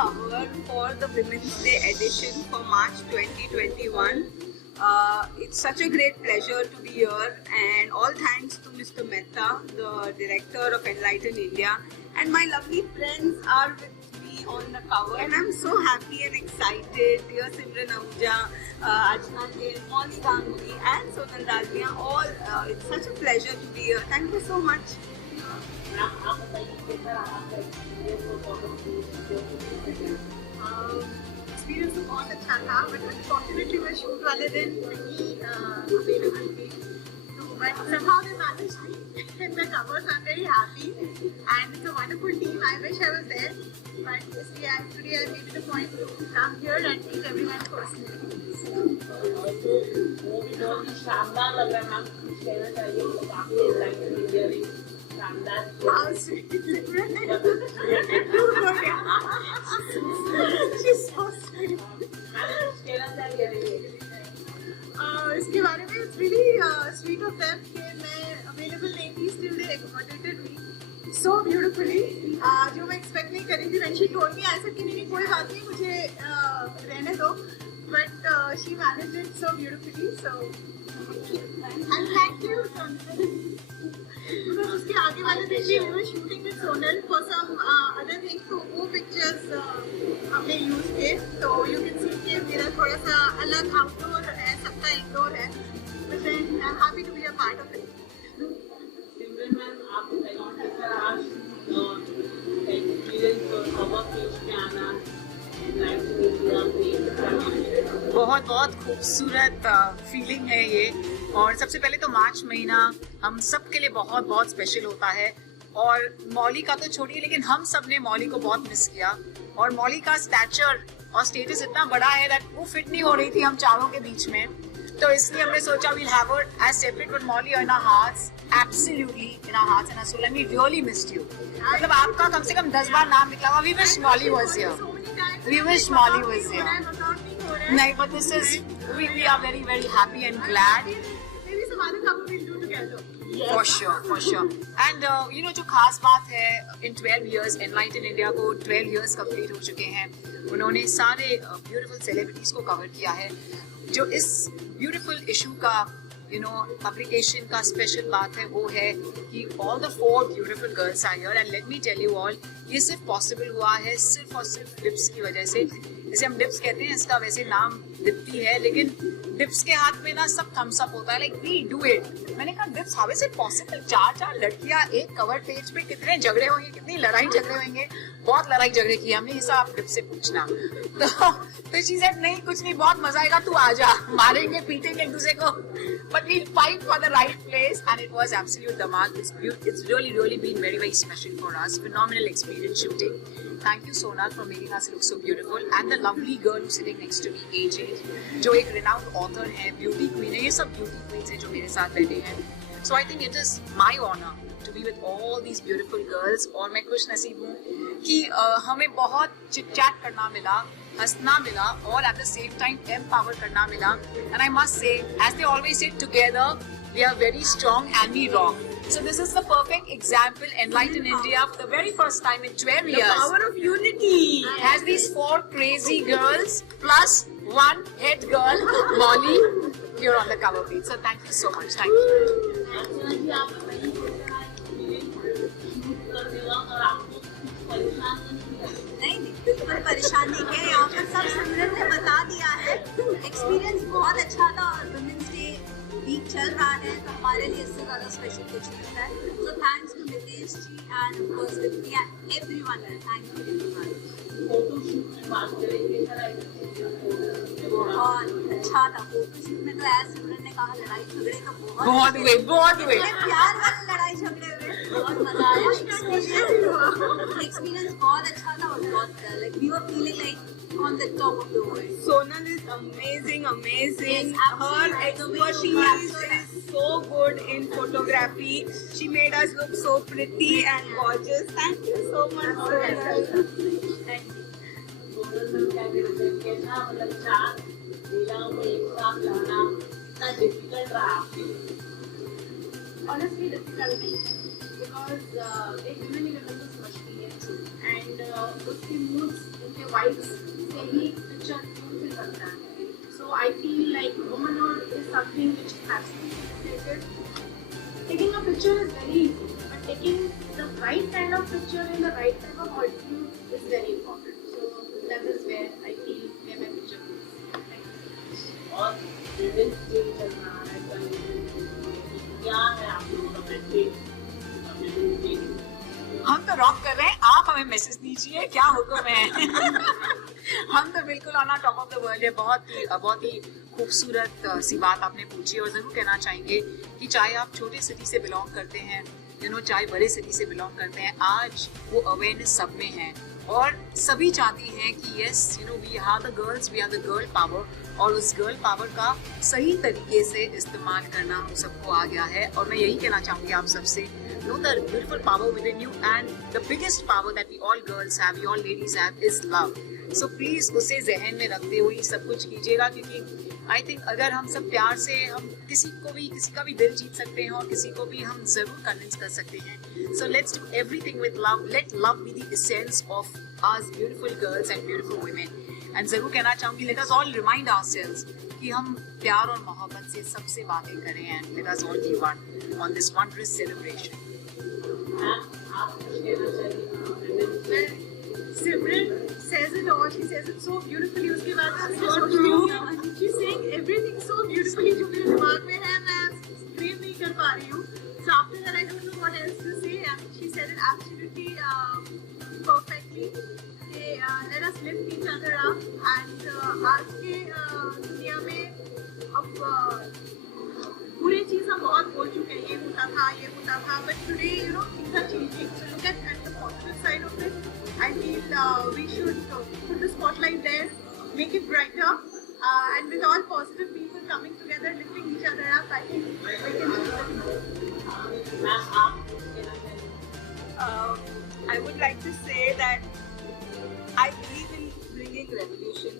cover for the Women's Day edition for March 2021. It's such a great pleasure to be here, and all thanks to Mr. Mehta, the director of Enlighten India, and my lovely friends are with me on the cover, and I'm so happy and excited. Dear Simran Ahuja, Ajna Gill, Molly Ganguly and Sonal Dalmia, all it's such a pleasure to be here. Thank you so much. Experience तो बहुत अच्छा था, but unfortunately मैं shoot वाले दिन नहीं available थी, तो but somehow they managed me in the covers. I'm very happy and it's a wonderful team. I wish I was there, but today I made it a point to come here and meet everyone personally. शानदार लग रहा है ma'am, कुछ कहना चाहिए काफी excited How sweet. She's so sweet. इसके बारे में it's really sweet of them कि मैं available नहीं थी, still they accommodated me so beautifully. जो मैं expect नहीं करी थी, when she told me I said कि नहीं कोई बात नहीं, मुझे रहने दो, but she managed it so beautifully, so and thank you. because उसके आगे वाले दिन भी we were shooting with Sonal for some other things, तो वो pictures हमने use किए, तो you can see कि मेरा थोड़ा सा अलग outdoor है, सबका indoor है, but then I'm happy to be a part of it. Simran ma'am, आप बताइए आज एक्सपीरियंस कवर पेज में आना, बहुत बहुत खूबसूरत फीलिंग है ये। और सबसे पहले तो मार्च महीना हम सब के लिए बहुत बहुत स्पेशल होता है, और मौली का तो छोड़िए, लेकिन हम सब ने मौली को बहुत मिस किया, और मौली का स्टैचर और स्टेटस इतना बड़ा है दैट वो फिट नहीं हो रही थी हम चारों के बीच में, तो इसलिए हमने सोचा we'll have her as separate but Molly in our hearts, absolutely in our hearts and our soul, and we really missed you. मतलब आपका कम से कम 10 बार नाम निकला हुआ, we wish Molly was here. We wish Molly was here. नहीं, but this is we are very very happy and glad. Maybe some other couple will do together. For sure. And you know जो खास बात है, in 12 years Enlighten India को 12 years complete हो चुके हैं। उन्होंने सारे beautiful celebrities को cover किया है। जो इस beautiful issue का publication का special बात है वो है कि all the 4 beautiful girls are here, and let me tell you all, ये सिर्फ possible हुआ है सिर्फ और सिर्फ डिप्स की वजह से। जैसे हम डिप्स कहते हैं, इसका वैसे नाम दीप्ति है, लेकिन डिप्स के हाथ में ना सब थम्स अप होता है, लाइक वी डू इट। मैंने कहा dips how is it possible, 4 लड़कियां एक कवर पेज पे, कितने झगड़े होंगे, कितनी लड़ाई झगड़े होंगे, बहुत लड़ाई झगड़े की हमने, ये सब आप डिप्स से पूछना। तो शी सेड नहीं कुछ नहीं, बहुत मजा आएगा, तू आ जा, मारेंगे पीटेंगे एक दूसरे को, but we fight for the right place, and it was absolute धमाल। It's really been very special for us. Phenomenal experience shooting. Thank you Sonal for making us look so beautiful, and the lovely girl who's sitting next to me, AJ, जो एक renowned author है, beauty queen है, ये सब beauty queens हैं जो मेरे साथ बैठे हैं। So I think it is my honor to be with all these beautiful girls, और मैं खुश नसीब हूँ कि हमें बहुत चिट चैट करना मिला, हंसना मिला, और at the same time empower करना मिला। And I must say, as they always say, together we are very strong and we rock. So this is the perfect example. Enlighten India for the very first time in 12 years. The power of unity. Has these 4 crazy girls plus 1 head girl, Molly. You're on the cover page. So thank you so much. Thank you. नहीं बिल्कुल परेशान नहीं है, यहाँ पर सब सिमरन ने बता दिया है। एक्सपीरियंस बहुत अच्छा था, और वुमेन्स डे वीक चल रहा है, तो हमारे लिए इससे ज़्यादा स्पेशल कुछ नहीं है। So thanks to Nitesh ji and of course Deepti and everyone, thank you everyone. बहुत अच्छा था फोटोशूट में, तो ऐसे सिमरन ने कहा लड़ाई झगड़े तो बहुत हुए। प्यार वाले लड़ाई झगड़े हुए, बहुत मजा आया। एक्सपीरियंस बहुत अच्छा था, और बहुत like we were feeling like on the top of the world. Sonal is amazing. Yes, Her expertise is so good in photography. She made us look so pretty and gorgeous. Thank you so much, Sonal. Thank you. Honestly difficult नहीं, because एक women की तो समझती है, and उसके moods उसके vibes से ही picture fulfil करता है. So I feel like womanhood is something which has to be celebrated. Taking a picture is very easy, but taking the right kind of picture in the right type of altitude is very important. So that is where I feel where my picture is. Thank you. और women's day चल रहा है, क्या है आप लोगों का message women's day? हम तो रॉक कर रहे हैं, आप हमें मैसेज दीजिए, क्या हुक्म है? हम तो बिल्कुल on top of the world है. बहुत ही खूबसूरत सी बात आपने पूछी और जरूर कहना चाहेंगे कि चाहे आप छोटे सिटी से बिलोंग करते हैं, चाहे बड़े सिटी से बिलोंग करते हैं, आज वो अवेयरनेस सब में है और सभी चाहती हैं कि yes we are the girls, we are the girl power, और उस गर्ल पावर का सही तरीके से इस्तेमाल करना हम सबको आ गया है. और मैं यही कहना चाहूंगी आप सबसे, know the beautiful power within you, and the biggest power that we all girls have, we all ladies have, is love. So please उसे जहन में रखते हुए सब कुछ कीजिएगा, क्योंकि आई थिंक अगर हम सब प्यार से हम किसी का भी दिल जीत सकते हैं और किसी को भी हम जरूर कन्विंस कर सकते हैं. So let's do everything with love. Let love be the essence of us beautiful girls and beautiful women. And जरूर कहना चाहूंगी, let us all remind ourselves कि हम प्यार और मोहब्बत से सबसे बातें करें, and let us all be one on this wondrous celebration. आप कुछ कहना चाहिए? Simran says it all. She says it so beautifully. उसके बाद मैं सोचती हूँ, she's saying everything so beautifully जो मेरे दिमाग में है, मैं explain नहीं कर पा रही हूँ. So after that, I don't know what else to say. And she said it absolutely perfectly. Let us lift each other up. And आज के दुनिया में अब बुरी चीज हम बहुत बोल चुके हैं, ये होता था, but today things are changing. So look at the positive side of it. I feel we should put the spotlight there, make it brighter, and with all positive people coming together, lifting each other up, I think we can do it. Ma'am आप कुछ कहना चाहिए? I would like to say that I believe in bringing revolution,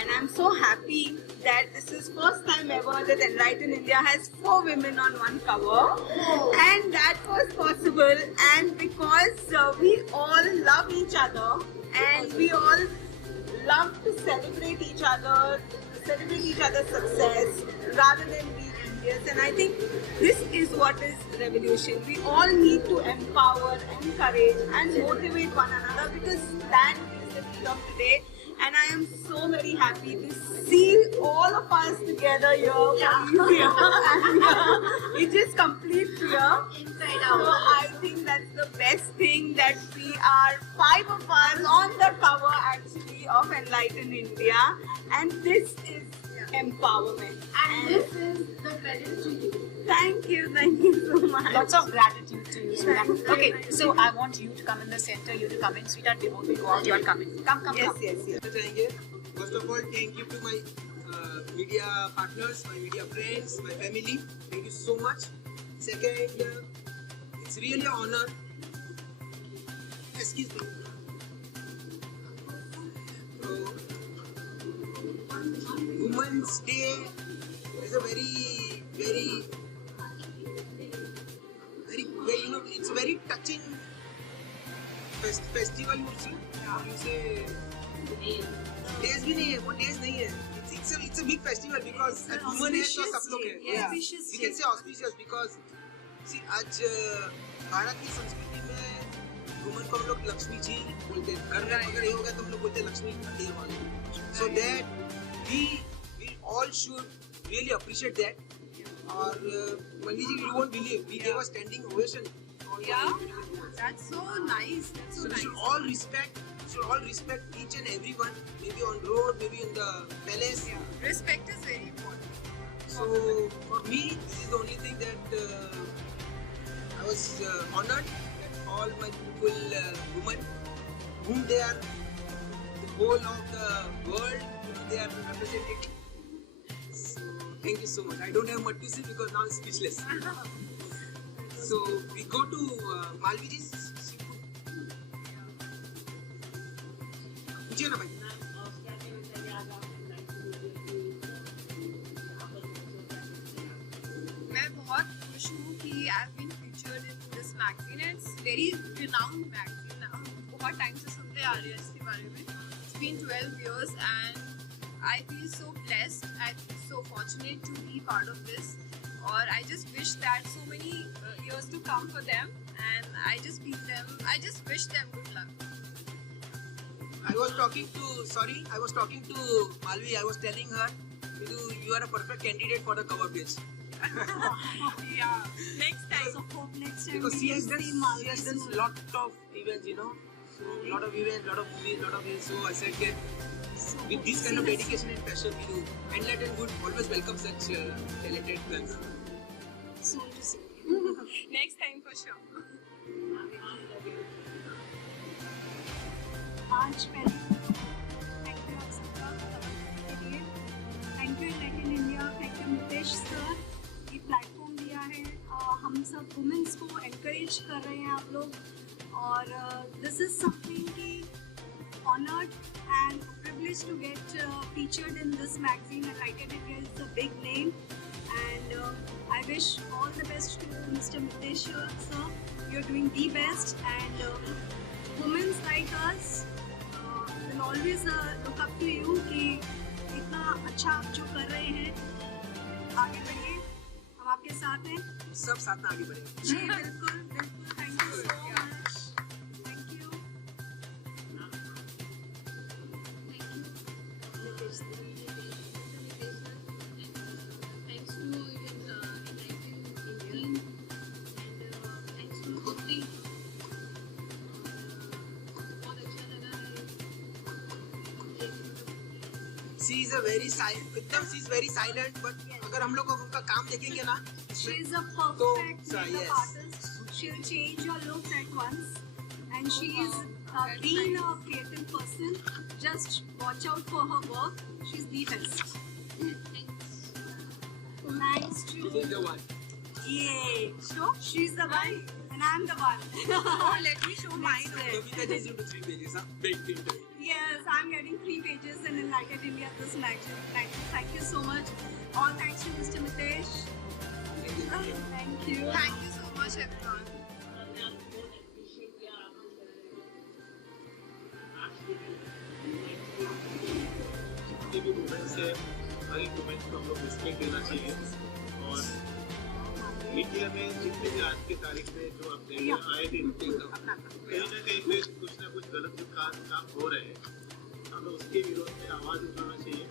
and I'm so happy that this is first time ever that Enlighten India has 4 women on one cover, and that was possible, and because we all love each other and we all love to celebrate each other's success rather than be envious. And I think this is what is revolution. We all need to empower, encourage and motivate one another, because that is the need of today. And I am so very happy to see all of us together here. And it is complete here. Inside out. So I think that's the best thing, that we are 5 of us on the cover actually of Enlighten India, and this is empowerment. And this is the credit to you. Thank you so much. Lots of gratitude to you, Sweetheart. Okay, so I want you to come in the center, you to come in. Sweetheart, we both will go out, you all come in. Come. Yes. चाहेंगे. First of all, thank you to my media partners, my media friends, my family. Thank you so much. Second, it's really an honor. Excuse me. Women's Day is a very, it's a very touching festival. You say days भी नहीं है, वो days नहीं है. It's a big festival because women है तो सब लोग है. Yeah. We can say auspicious because see आज भारत की संस्कृति में women को हम लोग लक्ष्मी जी बोलते हैं. घर में अगर ये होगा तो हम लोग बोलते हैं लक्ष्मी देव वाले. So that we all should really appreciate that. और मंदी जी, you won't believe, we gave a standing ovation. That's so nice. So we should all respect each and everyone, maybe on road, maybe in the palace. Respect is very important. So for me, this is the only thing that I was honored that all my beautiful women, whom they are the whole of the world, they are representing. So thank you so much. I don't have much to say because now I'm speechless. So we go to Malviji's. पूछिए ना भाई. क्या कहना चाहिए आज आप मैं बहुत खुश हूँ कि I have been featured in this magazine. It's very renowned magazine. हम बहुत टाइम से सुनते आ रहे हैं इसके बारे में. been 12 years and I feel so blessed, I feel so fortunate to be part of this. Or I just wish that so many years to come for them, and I just wish them good luck. I was talking to Malvi. I was telling her, you are a perfect candidate for the cover page. Yeah, next time. So hope next time Because we she can has done see Malvi a soon. lot of events, you know. So lot of events, lot of movies, lot of events. So I said that with this kind of dedication and passion, Enlighten would always welcome such talented girls. Soon to see. Next time for sure. आज पहले thank you आप सबका के लिए, thank you enlighten India, thank you Mitesh sir, ये platform दिया है, हम सब वुमेन्स को एनकरेज कर रहे हैं आप लोग, और दिस इज समथिंग की honoured and privilege to get featured in this magazine. Enlighten India is a big name and I wish all the best to Mr. Mitesh sir. You're doing the best, and women like us will always look up to you कि इतना अच्छा आप जो कर रहे हैं, आगे बढ़िए, हम आपके साथ हैं. सब साथ में आगे बढ़ेंगे. जी बिल्कुल बिल्कुल. Thank you so much. Thank you. Thanks to Enlighten Indian and thanks to Bhakti. बहुत अच्छा लगा है. She is a very silent. She is very silent, but अगर हम लोग उनका काम देखेंगे ना, She is a perfect makeup artist. She'll change your looks at once, and she is being a creative person. Just watch out for her work. She's the best. Thanks to she is the one. Yay! So she's the one, and I'm the one. Oh, let me show mine. Kavita is into 3 pages, huh? Big into it. Yes, I'm getting 3 pages in Enlighten India this magazine. Thank you so much. All thanks to Mr. Mitesh. Thank you. Thank you so much, everyone. जितने भी women's है, हर एक women's को हम लोग respect देना चाहिए. और इंडिया में जितने भी आज की तारीख में जो आप देख आए दिन कहीं ना कहीं पे कुछ ना कुछ गलत जो काम हो रहे हैं, हमें उसके विरोध में आवाज़ उठाना चाहिए.